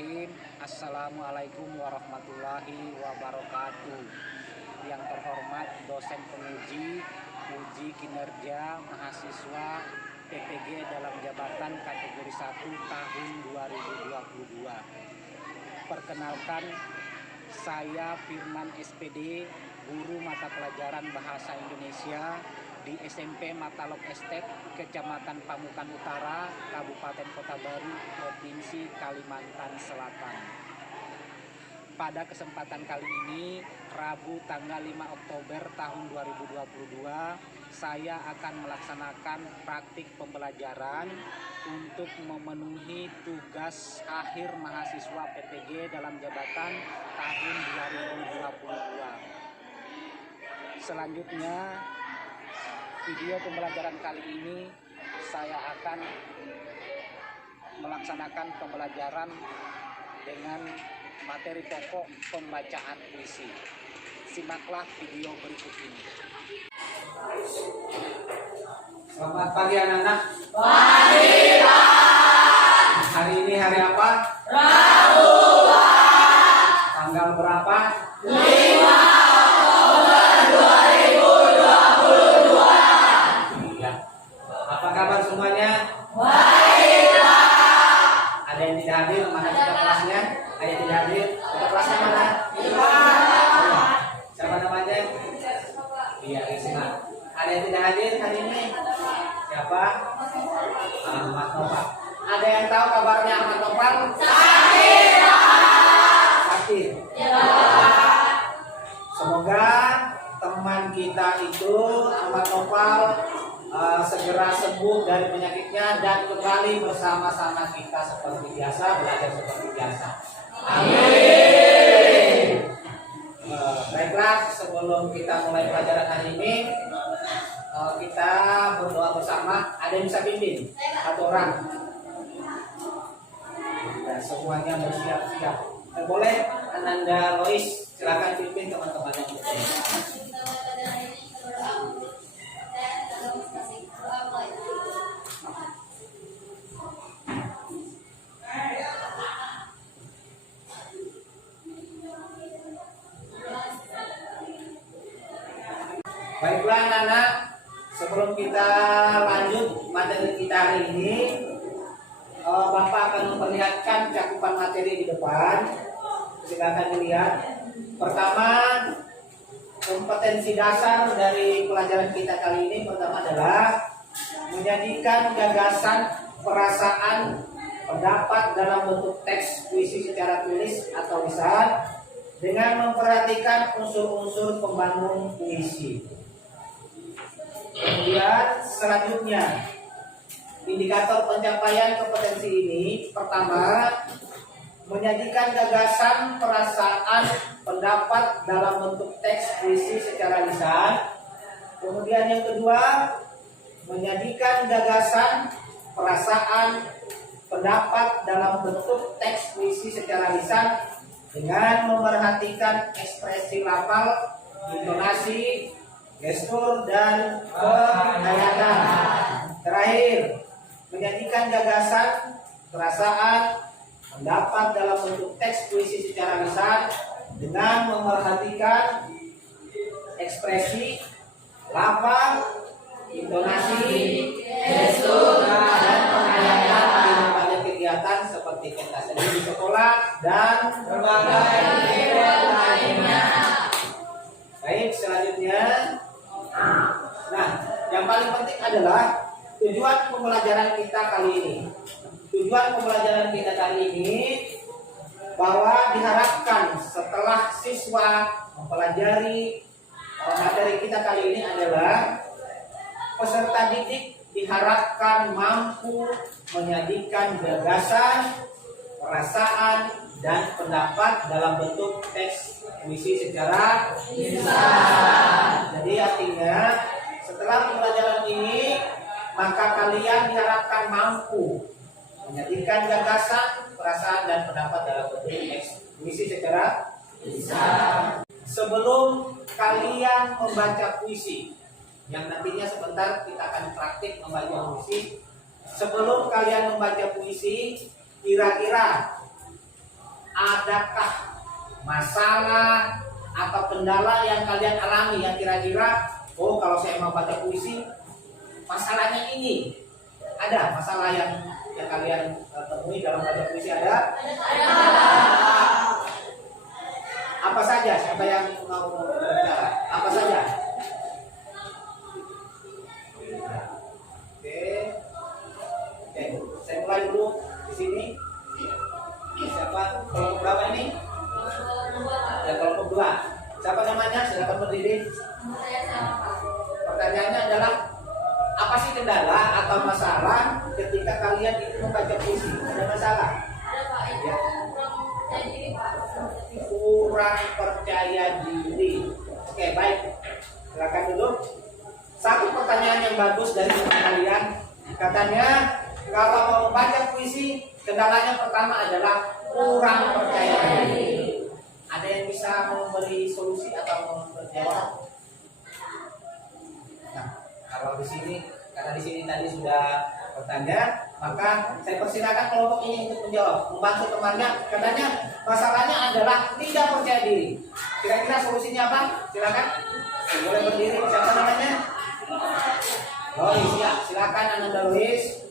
Bismillahirrahmanirrahim. Assalamualaikum warahmatullahi wabarakatuh. Yang terhormat dosen penguji uji kinerja mahasiswa PPG dalam jabatan kategori 1 tahun 2022. Perkenalkan, saya Firman SPD, guru mata pelajaran Bahasa Indonesia di SMP Matalok Estet, Kecamatan Pamukan Utara, Kabupaten Kota Baru, Provinsi Kalimantan Selatan. Pada kesempatan kali ini, Rabu tanggal 5 Oktober tahun 2022, saya akan melaksanakan praktik pembelajaran untuk memenuhi tugas akhir mahasiswa PPG dalam jabatan tahun 2022. Selanjutnya, video pembelajaran kali ini saya akan melaksanakan pembelajaran dengan materi pokok pembacaan puisi. Simaklah video berikut ini. Selamat pagi anak-anak. Pagi Pak. Hari ini hari apa? Rabu Pak. Tanggal berapa? 5 Oktober 2022. Ya. Apa kabar semuanya? Baik Pak. Ada yang tidak hadir? Mana kita kelasnya? Ada yang tidak hadir? Kita kelasnya mana? Siapa namanya? Iya, Risma. Ada yang tidak hadir hari ini? Siapa? Ahmad Nopal. Ada yang tahu kabarnya Ahmad Nopal? Sakit Pak. Sakit. Ya. Semoga teman kita itu Ahmad Nopal segera sembuh dari penyakitnya dan kembali bersama-sama kita seperti biasa, belajar seperti biasa. Amin. Baiklah, sebelum kita mulai pelajaran hari ini, kita berdoa bersama. Ada yang bisa pimpin? Satu orang. Dan semuanya bersiap-siap. Boleh, Ananda Lois, silakan pimpin teman-teman yang lain. Baiklah anak-anak, sebelum kita lanjut materi kita hari ini, Bapak akan memperlihatkan cakupan materi di depan. Silakan dilihat. Pertama, kompetensi dasar dari pelajaran kita kali ini pertama adalah menyajikan gagasan, perasaan, pendapat dalam bentuk teks puisi secara tulis atau lisan dengan memperhatikan unsur-unsur pembangun puisi. Kemudian selanjutnya, indikator pencapaian kompetensi ini pertama, menyajikan gagasan, perasaan, pendapat dalam bentuk teks puisi secara lisan. Kemudian yang kedua, menyajikan gagasan, perasaan, pendapat dalam bentuk teks puisi secara lisan dengan memerhatikan ekspresi lafal, intonasi, gestur, dan penghayatan. Terakhir, menyajikan gagasan, perasaan, pendapat dalam bentuk teks puisi secara lisan dengan memerhatikan ekspresi, lafal, intonasi, gestur, dan penghayatan di berbagai kegiatan seperti pentas seni di sekolah dan berbagai kegiatan lainnya. Baik, selanjutnya. Nah, yang paling penting adalah tujuan pembelajaran kita kali ini. Tujuan pembelajaran kita kali ini bahwa diharapkan setelah siswa mempelajari materi kita kali ini adalah peserta didik diharapkan mampu menyajikan gagasan, perasaan, dan pendapat dalam bentuk teks puisi secara lisan. Jadi artinya setelah pembelajaran ini maka kalian diharapkan mampu menyajikan gagasan, perasaan, dan pendapat dalam bentuk teks puisi secara lisan. Sebelum kalian membaca puisi, yang nantinya sebentar kita akan praktik membaca puisi. Sebelum kalian membaca puisi, kira-kira adakah masalah atau kendala yang kalian alami yang kira-kira, oh kalau saya mau baca puisi masalahnya ini? Ada masalah yang kalian temui dalam baca puisi? Ada? Apa saja? Siapa yang mau berbicara? Apa saja? Oke, saya mulai dulu di sini. Siapa? Kelompok berapa ini? Ya, kelompok 2. Siapa namanya? Silakan berdiri. Pertanyaannya adalah, apa sih kendala atau masalah ketika kalian itu membaca puisi? Ada masalah? Ya. Kurang percaya diri. Oke, baik. Silakan dulu. Satu pertanyaan yang bagus dari teman kalian. Katanya, kalau mau membaca puisi, kendalanya pertama adalah kurang percaya diri. Ada yang bisa memberi solusi atau menjawab? Nah, kalau di sini, karena di sini tadi sudah bertanya, maka saya persilakan kelompok ini untuk menjawab, membantu temannya. Katanya masalahnya adalah tidak percaya diri. Kira-kira solusinya apa? Silakan. Boleh berdiri. Siapa namanya? Lois, ya. Silakan Ananda Lois.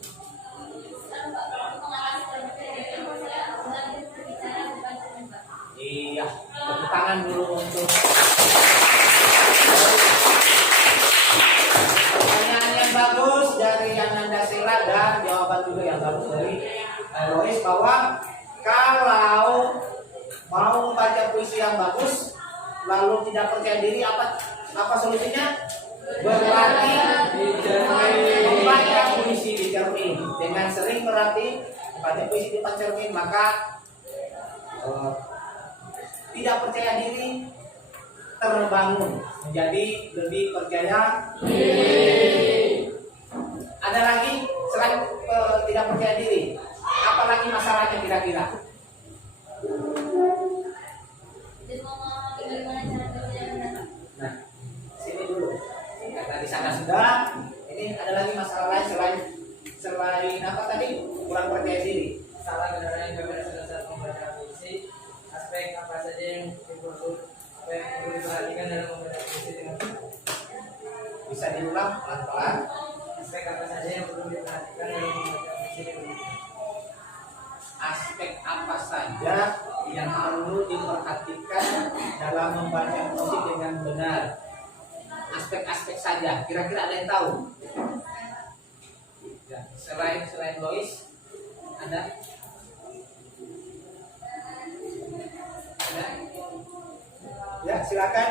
Iya, tepuk tangan dulu untuk pertanyaan yang bagus dari Ananda Sela dan jawaban juga yang bagus dari Lois, bahwa kalau mau membaca puisi yang bagus lalu tidak percaya diri, apa solusinya? Berlatih membaca puisi di cermin. Dengan sering berlatih membaca puisi di cermin, maka tidak percaya diri terbangun menjadi lebih percaya diri. Ada lagi selain tidak percaya diri, apalagi masalahnya kira-kira? Nah, sini dulu. Karena di sana sudah. Ini ada lagi masalah lain selain apa tadi? Kurang percaya diri. Salah kendala yang kami rasakan saat membaca puisi, aspek apa saja yang perlu diperhatikan dalam membaca puisi dengan Bisa diulang pelan-pelan. aspek apa saja yang perlu diperhatikan dalam membaca puisi dengan Aspek apa saja yang perlu diperhatikan dalam membaca musik dengan benar? Aspek-aspek saja. Kira-kira ada yang tahu? Ya, selain Lois, ada? Ada? Ya, silakan.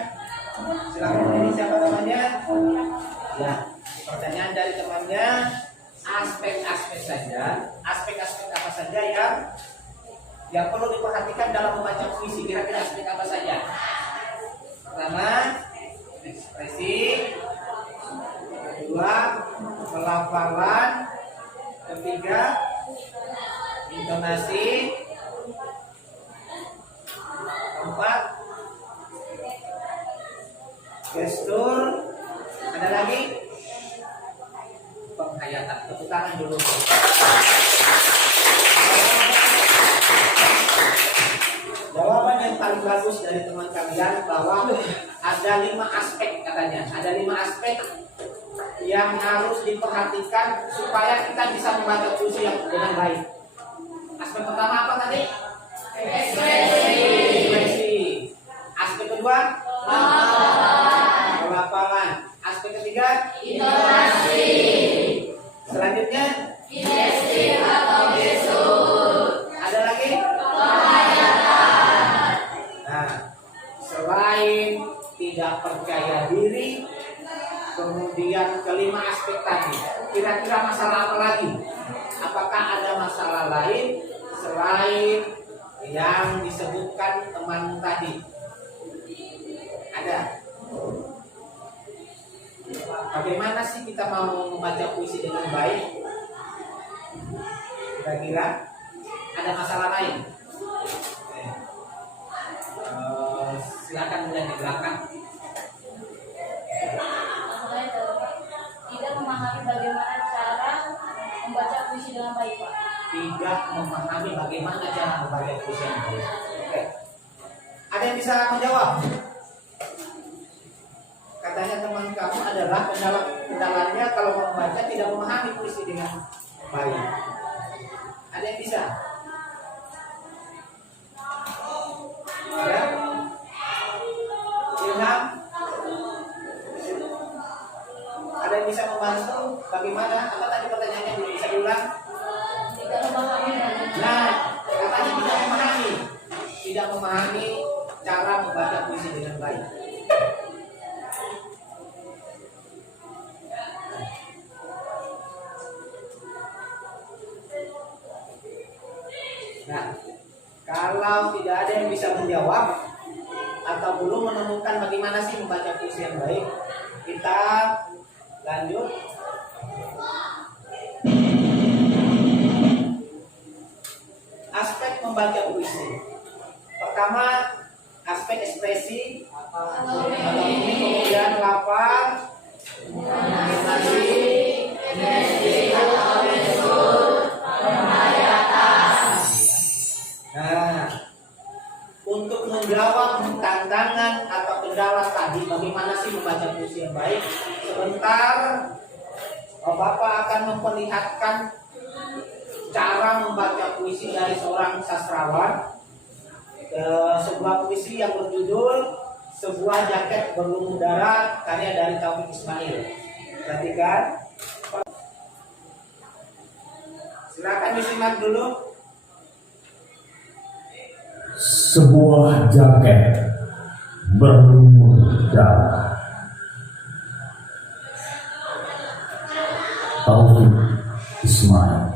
Silakan berdiri. Siapa namanya? Ya, pertanyaan dari temannya. Aspek-aspek saja. Aspek-aspek apa saja yang perlu diperhatikan dalam membaca puisi? Kira-kira aspek apa saja? Pertama, ekspresi. Kedua, pelafalan. Ketiga, intonasi. Keempat, gestur. Ada lagi? Penghayatan. Tepuk tangan dulu. Jawaban yang paling bagus dari teman kalian bahwa ada 5 aspek katanya. Ada 5 aspek yang harus diperhatikan supaya kita bisa membaca puisi yang dengan baik. Aspek pertama apa tadi? Ekspresi. Aspek kedua? Pelafalan. Aspek ketiga? Intonasi. Selanjutnya? Gestur atau gestur. Ada lagi? Penghayatan. Nah, selain tidak percaya diri, kemudian kelima aspek tadi, kira-kira masalah apa lagi? Apakah ada masalah lain selain yang disebutkan teman tadi? Ada? Bagaimana sih kita mau membaca puisi dengan baik? Kira-kira ada masalah lain? Silakan mulai di belakang. Masalahnya adalah tidak memahami bagaimana cara membaca puisi dengan baik, Pak. Tidak memahami bagaimana cara membaca puisi yang baik. bisa menjawab? Katanya teman kamu adalah kendalanya kalau membaca tidak memahami puisi dengan baik. Ada yang bisa? Ada? Ilham? Ada yang bisa membantu? Bagaimana? Apa tadi pertanyaannya? Bisa diulang? Tidak memahami bagaimana. Nah, katanya tidak memahami cara membaca puisi dengan baik. Nah, kalau tidak ada yang bisa menjawab atau belum menemukan bagaimana sih membaca puisi yang baik, kita lanjut. Aspek membaca puisi. Pertama, aspek ekspresi, kemudian lafaz, intonasi, nah, untuk menjawab tantangan atau kendala tadi, bagaimana sih membaca puisi yang baik? Sebentar, Bapak akan memperlihatkan cara membaca puisi dari seorang sastrawan. Sebuah puisi yang berjudul Sebuah Jaket Berlumur Darah, karya dari Taufik Ismail. Perhatikan. Silakan disimak dulu. Sebuah jaket berlumur darah. Taufik Ismail.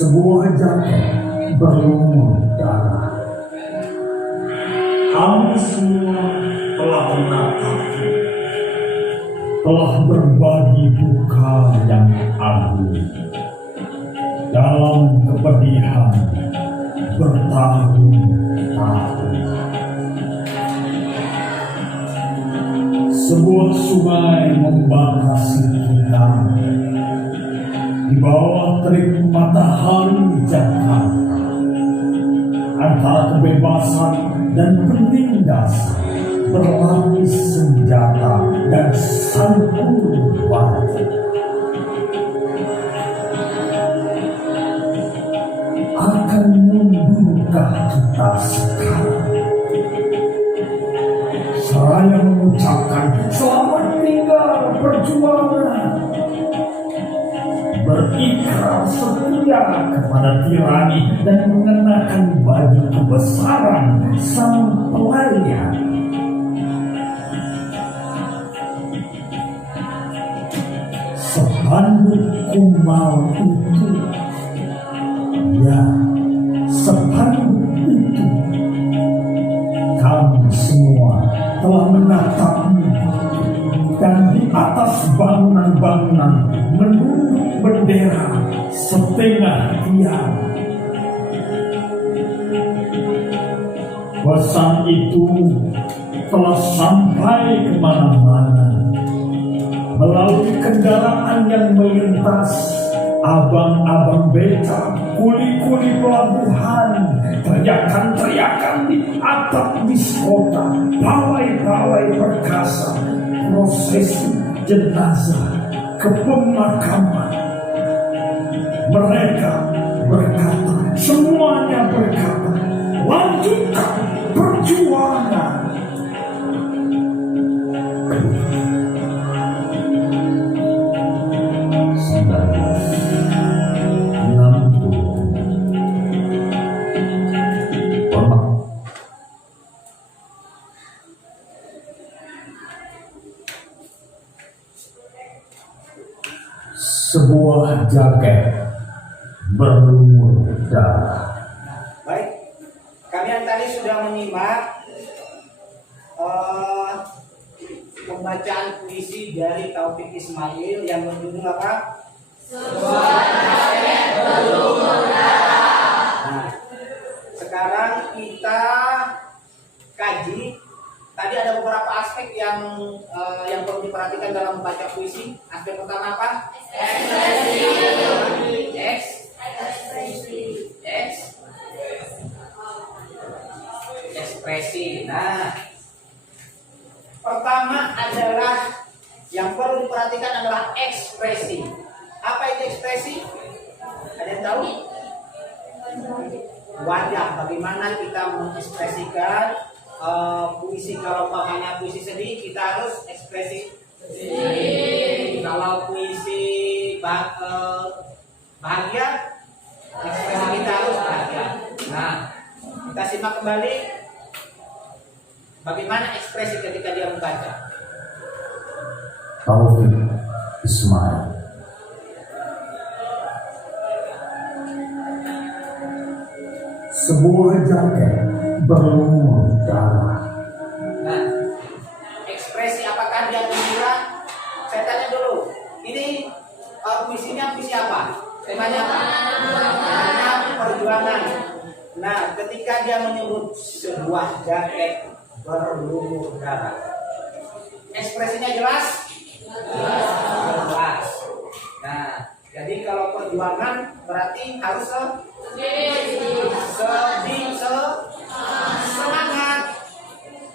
Sebuah jaket berlumur darah. Kami semua telah menatapnya, telah berbagi duka yang agung. Dalam kepedihan bertahun-tahun, sebuah sungai membatasi kita. Di bawah terik matahari Jakarta, antara kebebasan dan penindasan, berlapis senjata dan sanggul batu. Akan mendukah kita sekarang? Saya mengucapkan selamat tinggal perjuangan, berikrar setia kepada tirani dan mengenakan baju kebesaran sang pelayan. Sepanduk kumal itu, ya, sepanduk itu, kami semua telah menatapnya, dan di atas bangunan-bangunan menunduk bendera setengah tiang. Pesan itu telah sampai kemana-mana, melalui kendaraan yang melintas, abang-abang beca, kuli-kuli pelabuhan, teriakan-teriakan di atap bis kota, pawai-pawai perkasa, prosesi jenazah ke pemakaman. Mereka berkata, semuanya berkata, lanjutkan perjuangan. Sebuah jaket berlumur darah. Baik, kalian tadi sudah menyimak pembacaan puisi dari Taufik Ismail yang berjudul apa? Sebuah jaket berlumur darah. Nah, sekarang kita kaji. Tadi ada beberapa aspek yang perlu diperhatikan dalam membaca puisi. Aspek pertama apa? Ekspresi. Ekspresi. Nah, pertama adalah yang perlu diperhatikan adalah ekspresi. Apa itu ekspresi? Ada yang tahu? Wajah. Bagaimana kita mengekspresikan puisi. Kalau hanya puisi sedih, kita harus ekspresi sedih. Kalau puisi bahagia, ekspresi kita harus bahagia. Nah, kita simak kembali bagaimana ekspresi ketika dia membaca. Taufik Ismail. Sebuah jaket berlumur darah. Nah, ekspresi apakah dia gembira? Saya tanya dulu. Ini puisinya puisi apa? Temanya apa? Temanya perjuangan. Nah, ketika dia menyebut sebuah jaket berlumur darah, ekspresinya jelas? Jelas. Nah, jadi kalau perjuangan berarti harus sedih, semangat.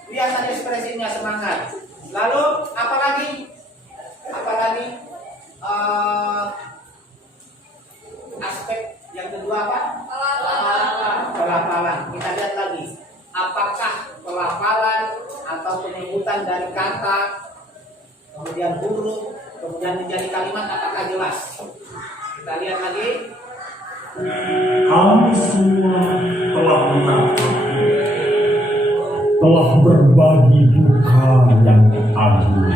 Lihat ekspresinya semangat. Lalu apa lagi? Aspek yang kedua apa? Pelafalan. Kita lihat lagi. Apakah pelafalan atau penyebutan dari kata, kemudian huruf, kemudian menjadi kalimat, apakah jelas? Kita lihat lagi. Kami semua telah menangkap, telah berbagi duka yang agung.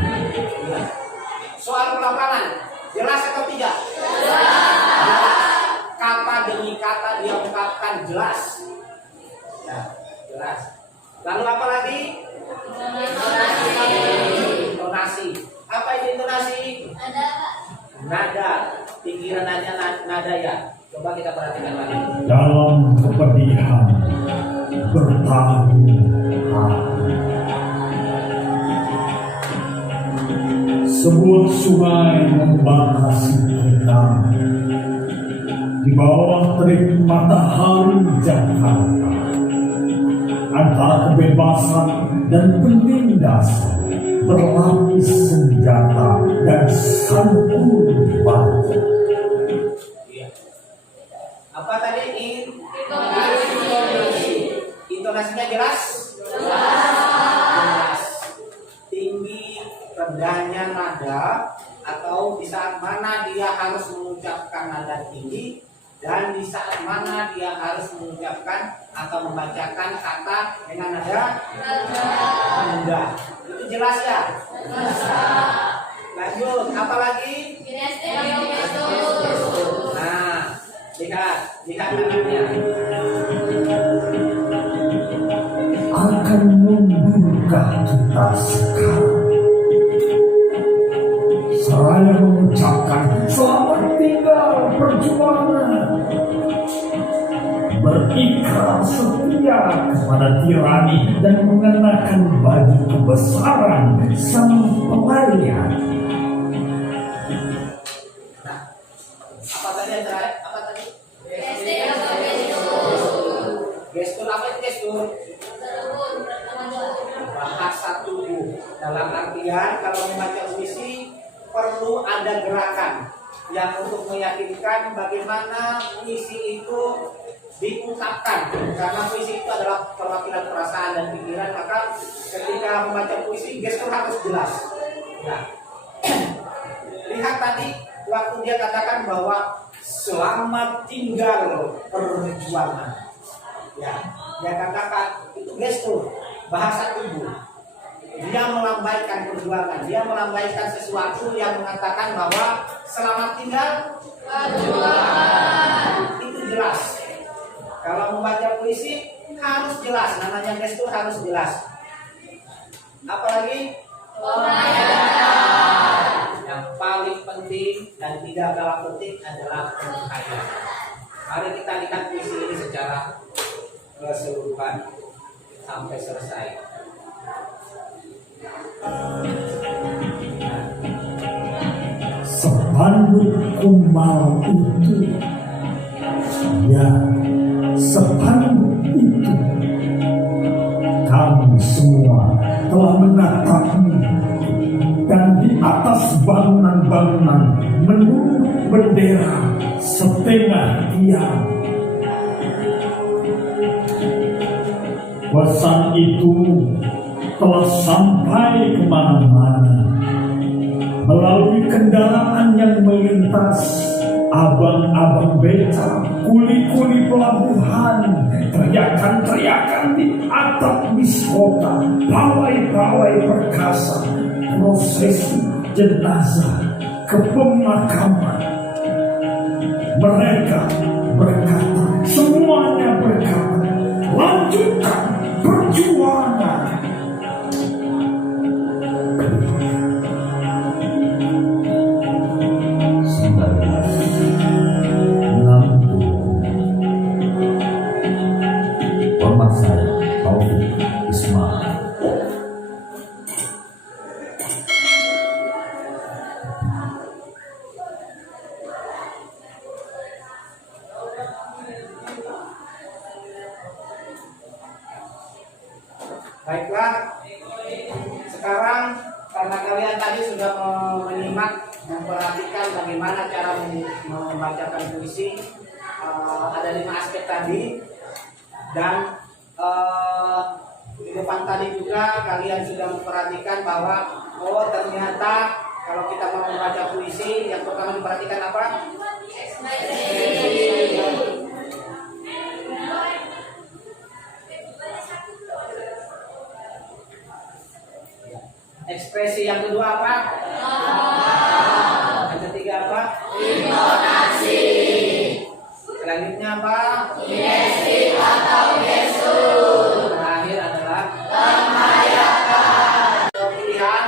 Soal pelafalan, jelas atau tidak? Jelas. Kata demi kata dia ungkapkan jelas. Nah, jelas. Lalu apa lagi? Intonasi. Apa itu intonasi? Nada. Pikiran nada ya. Coba kita perhatikan lagi. Dalam kepedihan bertahun-tahun, sebuah sungai membatasi kita di bawah terik matahari Jakarta, antara kebebasan dan penindasan, berlapis senjata dan santur batu. Apa tadi? Intonasinya jelas? Jelas. Tinggi rendahnya nada, atau di saat mana dia harus mengucapkan nada tinggi, dan di saat mana dia harus mengucapkan atau membacakan kata dengan nada rendah. Itu jelas ya? Lanjut, apa lagi? Nah, lihat tangannya. Akan membuka kita sekarang, seraya mengucapkan selamat tinggal perjuangan, berikrar setia kepada tirani dan mengenakan baju kebesaran sang pelayan. Nah, apa tadi yang terakhir? Apa tadi? Gestur apa itu gestur? Bahasa tubuh. Dalam artian kalau membaca puisi perlu ada gerakan yang untuk meyakinkan bagaimana puisi itu diungkapkan. Karena puisi itu adalah perwakilan perasaan dan pikiran, maka ketika membaca puisi gestur harus jelas. Nah, lihat tadi waktu dia katakan bahwa selamat tinggal perjuangan. Ya, dia katakan itu gestur, bahasa tubuh. Dia melambaikan perjuangan, dia melambaikan sesuatu yang mengatakan bahwa selamat tinggal perjuangan. Itu jelas. Kalau membaca puisi harus jelas, namanya gestur harus jelas. Apalagi? Yang paling penting dan tidak kalah penting adalah penghayatan. Mari kita lihat puisi ini secara keseluruhan sampai selesai. Sepanduk kumal itu Ya, sepanjang itu kami semua telah menatapmu, dan di atas bangunan-bangunan menunduk bendera setengah tiang. Pesan itu telah sampai kemana-mana melalui kendaraan yang melintas, abang-abang beca, kuli-kuli pelabuhan, teriakan-teriakan di atap bis kota, pawai-pawai perkasa, prosesi jenazah ke pemakaman. Mereka berkata, semuanya berkata, lanjutkan perjuangan. Hormat saya, Taufik Ismail. Baiklah, sekarang karena kalian tadi sudah menyimak, memperhatikan bagaimana cara membacakan puisi, ada 5 aspek tadi, dan di depan tadi juga kalian sudah memperhatikan bahwa oh ternyata kalau kita mau membaca puisi, yang pertama diperhatikan apa? Ekspresi. Yang kedua apa? Yang ketiga apa? Intonasi. Selanjutnya apa? Gestik atau gestur. Terakhir adalah Menghayatkan. pilihan.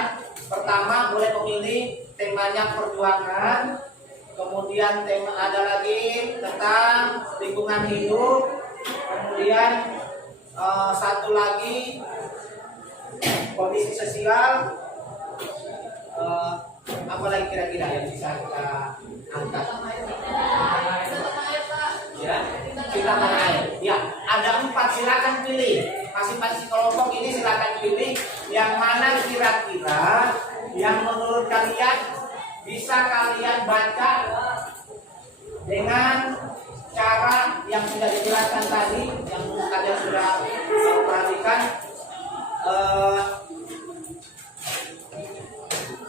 Pertama boleh memilih temanya perjuangan, kemudian tema ada lagi tentang lingkungan hidup, kemudian satu lagi kondisi sosial, apa lagi kira-kira yang bisa kita angkat? Ya, kita air. Ya, ada 4, silakan pilih. Masing-masing kelompok ini silakan pilih yang mana kira-kira yang menurut kalian bisa kalian baca dengan cara yang sudah dijelaskan tadi, yang kalian sudah perhatikan.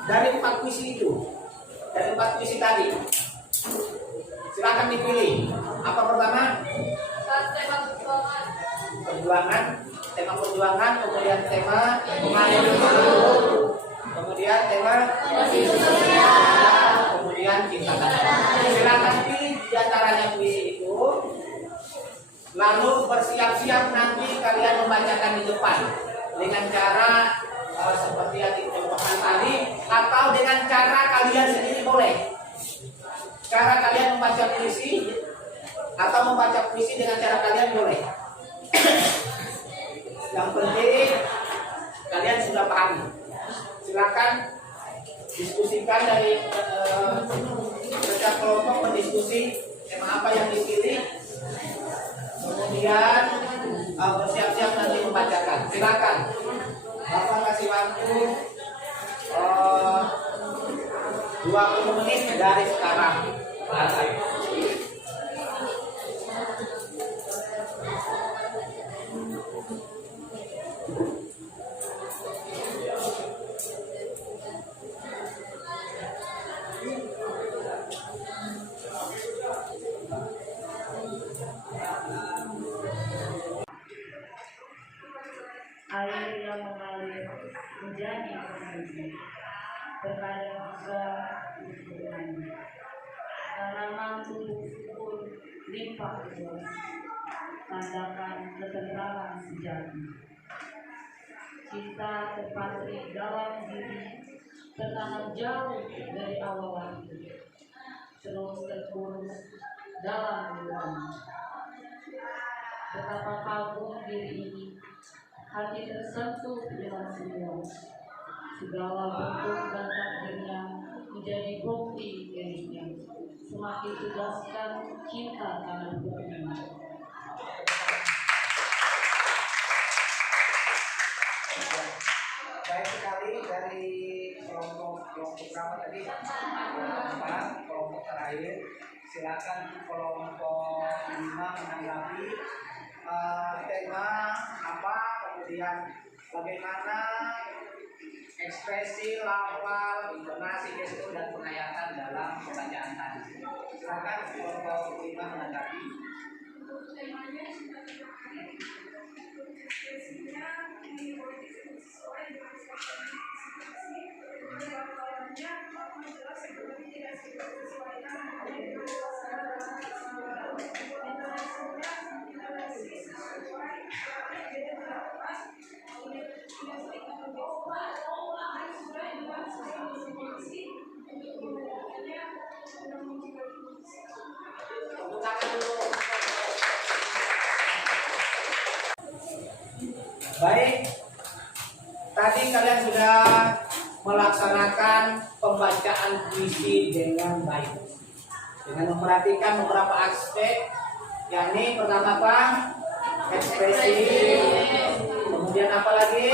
Dari 4 puisi itu, dari 4 puisi tadi, silakan dipilih. Apa pertama? Perjuangan, tema perjuangan, kemudian tema pengayuman, kemudian tema kemudian cinta kasih. Silakan pilih di antaranya puisi itu, lalu bersiap-siap nanti kalian membacakan di depan dengan cara seperti yang dicontohkan tadi, atau dengan cara kalian sendiri boleh. Cara kalian membaca puisi atau membaca puisi dengan cara kalian boleh. Yang penting kalian sudah paham. Silakan diskusikan dari setiap kelompok berdiskusi tema apa yang dipilih, kemudian bersiap-siap nanti membacakan. Silakan. Bapak kasih waktu 20 menit dari sekarang. Air yang mengalir menjadi pemudi, terkadang juga berkurang. Tanaman tumbuh subur limpah ruas, tandakan ketentraman sejati. Cinta terpatri dalam diri, tertanam jauh dari awal waktu, terus terkurung dalam ruang. Betapa kagum diri ini, hati tersentuh dengan semua. Segala bentuk dan takdirnya menjadi bukti miliknya. semakin tegaskan cinta tangan Tuhan. Baik sekali dari kelompok berapa tadi? Kelompok terakhir. Silakan kelompok 5 menanggapi tema apa, kemudian bagaimana ekspresi, lafal, intonasi, gestur dan penghayatan dalam pembacaan tadi. Silakan kelompok 5 menanggapi. Tepuk tangan dulu. Baik, tadi kalian sudah melaksanakan pembacaan puisi dengan baik, dengan memperhatikan beberapa aspek, yakni pertama apa? Ekspresi, kemudian apa lagi?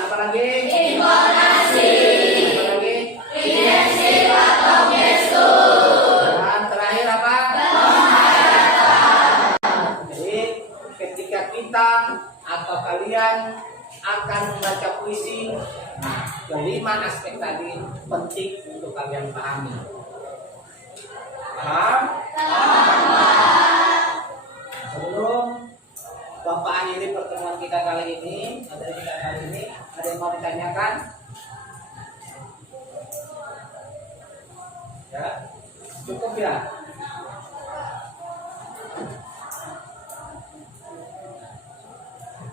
Apa lagi? Intonasi. Apa lagi? Gestur atau gestur. Dan terakhir apa? Jadi ketika kita atau kalian akan membaca puisi, kelima aspek tadi penting untuk kalian pahami. Paham? Sebelum Bapak akhiri pertemuan kita kali ini, ada yang mau ditanyakan? Ya, cukup ya.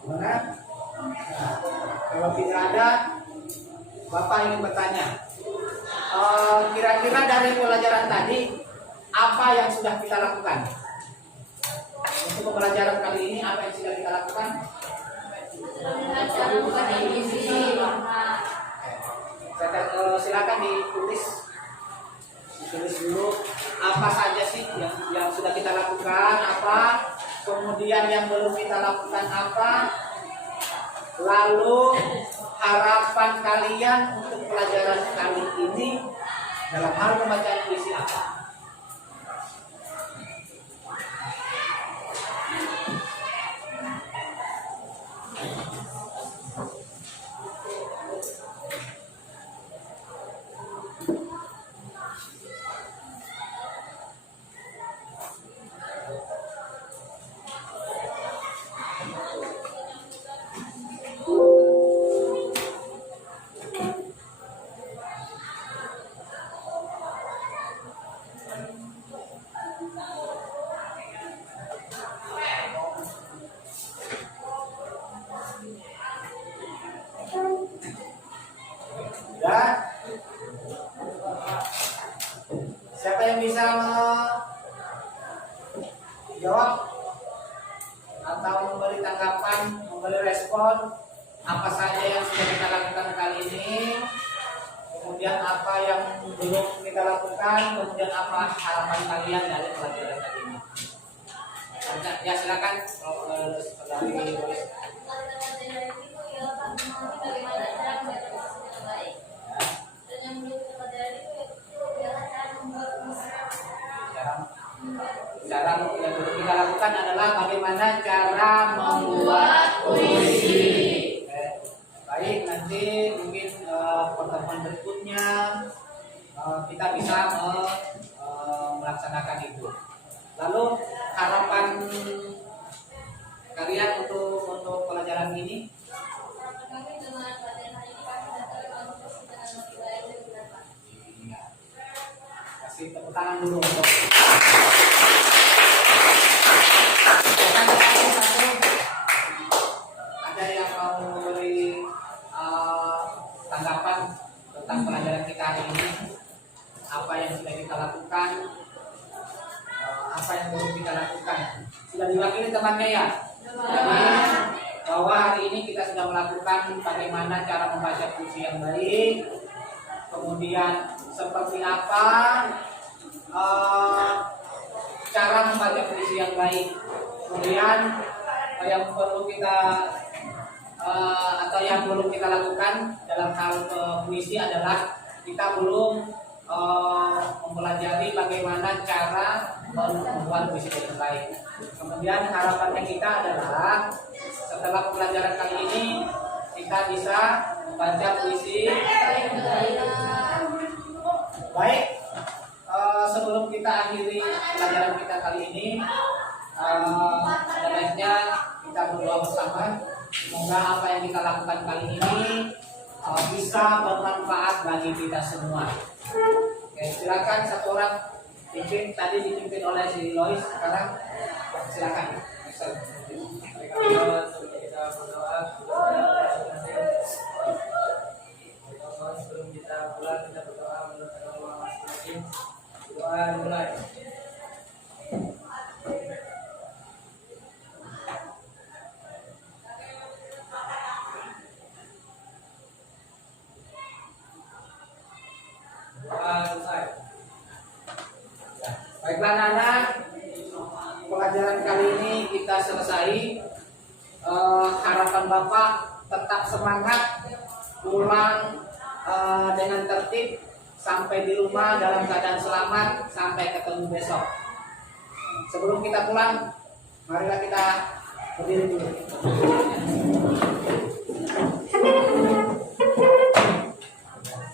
Mana? Nah, kalau tidak ada, Bapak ingin bertanya. Kira-kira dari pelajaran tadi, apa yang sudah kita lakukan? Untuk pembelajaran kali ini, apa yang sudah kita lakukan? Silakan ditulis dulu apa saja sih yang sudah kita lakukan, apa, kemudian yang belum kita lakukan apa, lalu harapan kalian untuk pelajaran kali ini dalam hal pembacaan puisi apa? Dan siapa yang bisa menjawab atau memberi tanggapan, memberi respon apa saja yang sudah kita lakukan kali ini, kemudian apa yang belum kita lakukan, kemudian apa harapan kalian dari pelajaran kali ini? Ya silakan dari cara yang perlu kita lakukan adalah bagaimana cara membuat puisi. Baik, nanti mungkin pertemuan berikutnya kita bisa melaksanakan itu. Lalu harapan kalian untuk pelajaran ini? Kasih tepuk tangan dulu untuk ada yang mau memberi tanggapan tentang pelajaran kita hari ini, apa yang sudah kita lakukan, apa yang belum kita lakukan. Sudah diwakili temannya ya? Jadi bahwa hari ini kita sudah melakukan bagaimana cara membaca puisi yang baik, kemudian seperti apa cara membaca puisi yang baik. Kemudian yang perlu kita atau yang belum kita lakukan dalam hal puisi adalah kita belum mempelajari bagaimana cara membuat puisi dengan baik. Kemudian harapannya kita adalah setelah pembelajaran kali ini kita bisa membaca puisi baik. Sebelum kita akhiri pelajaran kita kali ini, ada baiknya kita berdoa bersama. Semoga apa yang kita lakukan kali ini bisa bermanfaat bagi kita semua. Oke, silakan satu orang pimpin. Tadi dipimpin oleh si Lois, sekarang silakan. Kita berdoa. Sebelum kita pulang kita berdoa menurut agama masing-masing. Doa dimulai. Doa selesai. Baiklah anak-anak, pelajaran kali ini kita selesai. Harapan Bapak tetap semangat, pulang dengan tertib, sampai di rumah dalam keadaan selamat, sampai ketemu besok. Sebelum kita pulang, marilah kita berdiri dulu.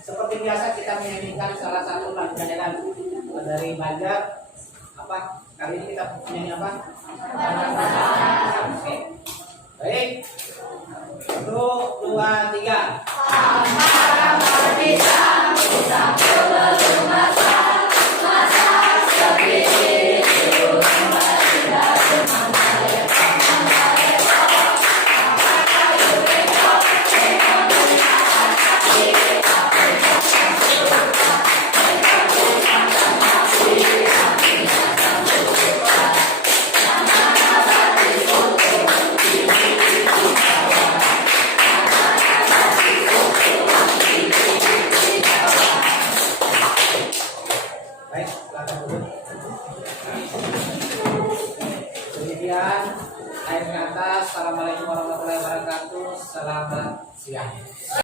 Seperti biasa kita menyanyikan salah satu lagu daerah dari Banjar. Apa? Kali ini kita menyanyi apa? Oke. Baik. 1, 2, 3. Baik, silakan dulu. Demikian akhir kata. Assalamualaikum warahmatullahi wabarakatuh. Selamat siang.